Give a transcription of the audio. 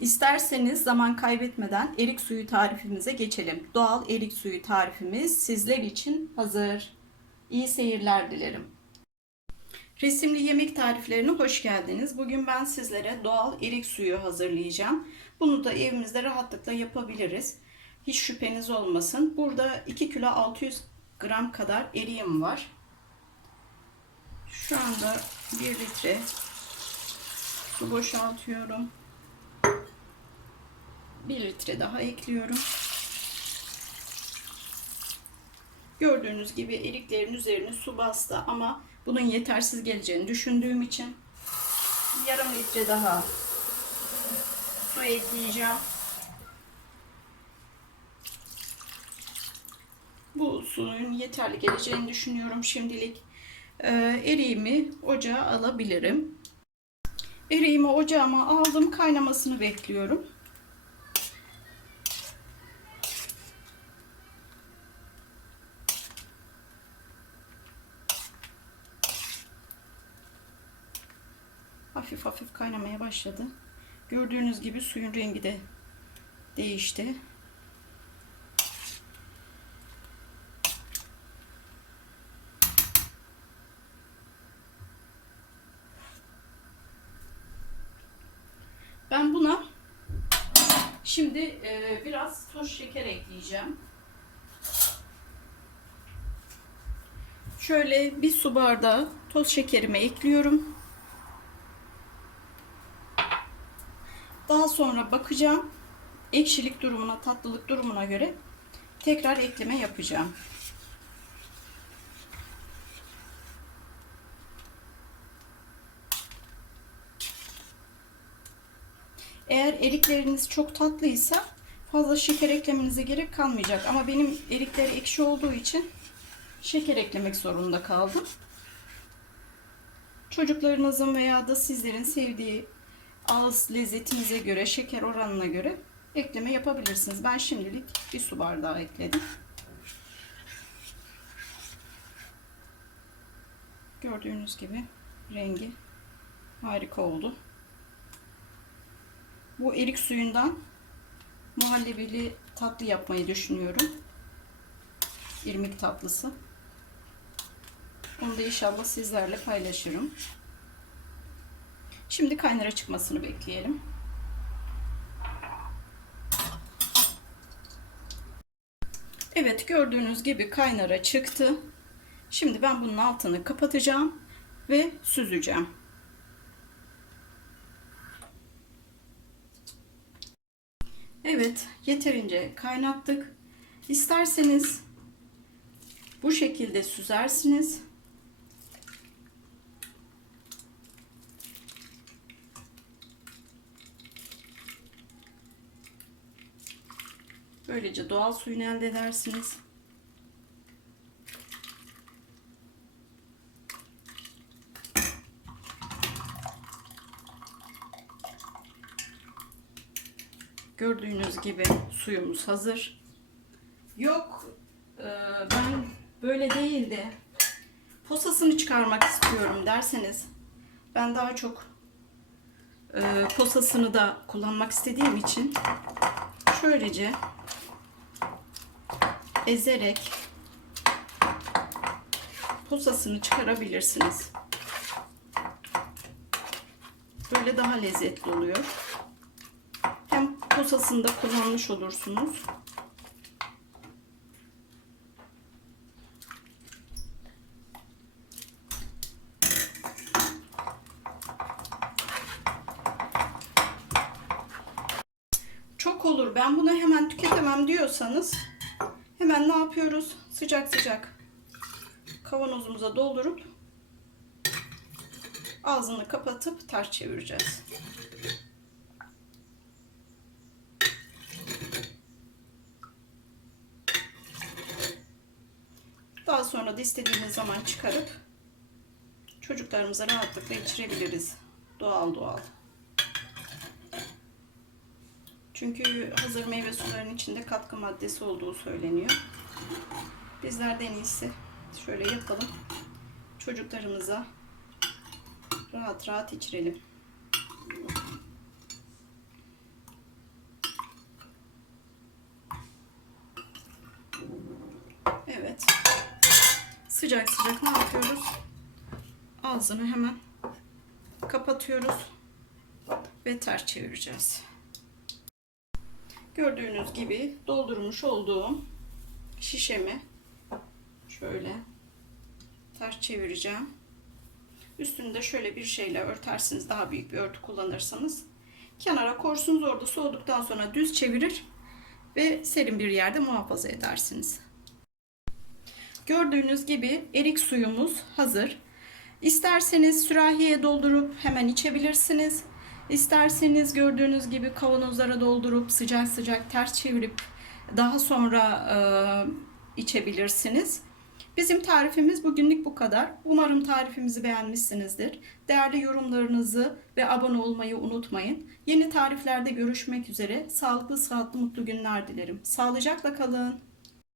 İsterseniz zaman kaybetmeden erik suyu tarifimize geçelim. Doğal erik suyu tarifimiz sizler için hazır. İyi seyirler dilerim. Resimli yemek tariflerine hoş geldiniz. Bugün ben sizlere doğal erik suyu hazırlayacağım. Bunu da evimizde rahatlıkla yapabiliriz. Hiç şüpheniz olmasın. Burada 2 kilo 600 gram kadar eriğim var. Şu anda 1 litre su boşaltıyorum. 1 litre daha ekliyorum. Gördüğünüz gibi eriklerin üzerine su bastı ama bunun yetersiz geleceğini düşündüğüm için yarım litre daha su ekleyeceğim. Bu suyun yeterli geleceğini düşünüyorum şimdilik. Ee, eriğimi ocağa alabilirim. Eriğimi ocağıma aldım. Kaynamasını bekliyorum. Hafif hafif kaynamaya başladı. Gördüğünüz gibi suyun rengi de değişti. Ben buna şimdi e, biraz toz şeker ekleyeceğim. Şöyle bir su bardağı toz şekerimi ekliyorum. Daha sonra bakacağım. Ekşilik durumuna, tatlılık durumuna göre tekrar ekleme yapacağım. Eğer erikleriniz çok tatlıysa fazla şeker eklemenize gerek kalmayacak. Ama benim erikler ekşi olduğu için şeker eklemek zorunda kaldım. Çocuklarınızın veya da sizlerin sevdiği ağız lezzetinize göre, şeker oranına göre ekleme yapabilirsiniz. Ben şimdilik bir su bardağı ekledim. Gördüğünüz gibi rengi harika oldu. Bu erik suyundan muhallebili tatlı yapmayı düşünüyorum. İrmik tatlısı. Onu da inşallah sizlerle paylaşırım. Şimdi kaynara çıkmasını bekleyelim. Evet gördüğünüz gibi kaynara çıktı. Şimdi ben bunun altını kapatacağım ve süzeceğim. Evet yeterince kaynattık. İsterseniz bu şekilde süzersiniz. Böylece doğal suyunu elde edersiniz. Gördüğünüz gibi suyumuz hazır. Yok e, ben böyle değil de posasını çıkarmak istiyorum derseniz ben daha çok e, posasını da kullanmak istediğim için şöylece ezerek posasını çıkarabilirsiniz. Böyle daha lezzetli oluyor. Hem posasını da kullanmış olursunuz. Çok olur. Ben bunu hemen tüketemem diyorsanız hemen ne yapıyoruz? Sıcak sıcak kavanozumuza doldurup ağzını kapatıp ters çevireceğiz. Daha sonra da istediğiniz zaman çıkarıp çocuklarımıza rahatlıkla içirebiliriz. Doğal doğal. Çünkü hazır meyve sularının içinde katkı maddesi olduğu söyleniyor. Bizler de en iyisi şöyle yapalım. Çocuklarımıza rahat rahat içirelim. Evet. Sıcak sıcak ne yapıyoruz? Ağzını hemen kapatıyoruz ve ters çevireceğiz. Gördüğünüz gibi doldurmuş olduğum şişemi şöyle ters çevireceğim. Üstünde şöyle bir şeyle örtersiniz. Daha büyük bir örtü kullanırsanız. Kenara korsunuz. Orada soğuduktan sonra düz çevirir ve serin bir yerde muhafaza edersiniz. Gördüğünüz gibi erik suyumuz hazır. İsterseniz sürahiye doldurup hemen içebilirsiniz. İsterseniz gördüğünüz gibi kavanozlara doldurup sıcak sıcak ters çevirip daha sonra e, içebilirsiniz. Bizim tarifimiz bugünlük bu kadar. Umarım tarifimizi beğenmişsinizdir. Değerli yorumlarınızı ve abone olmayı unutmayın. Yeni tariflerde görüşmek üzere. Sağlıklı, sağlıklı, mutlu günler dilerim. Sağlıcakla kalın.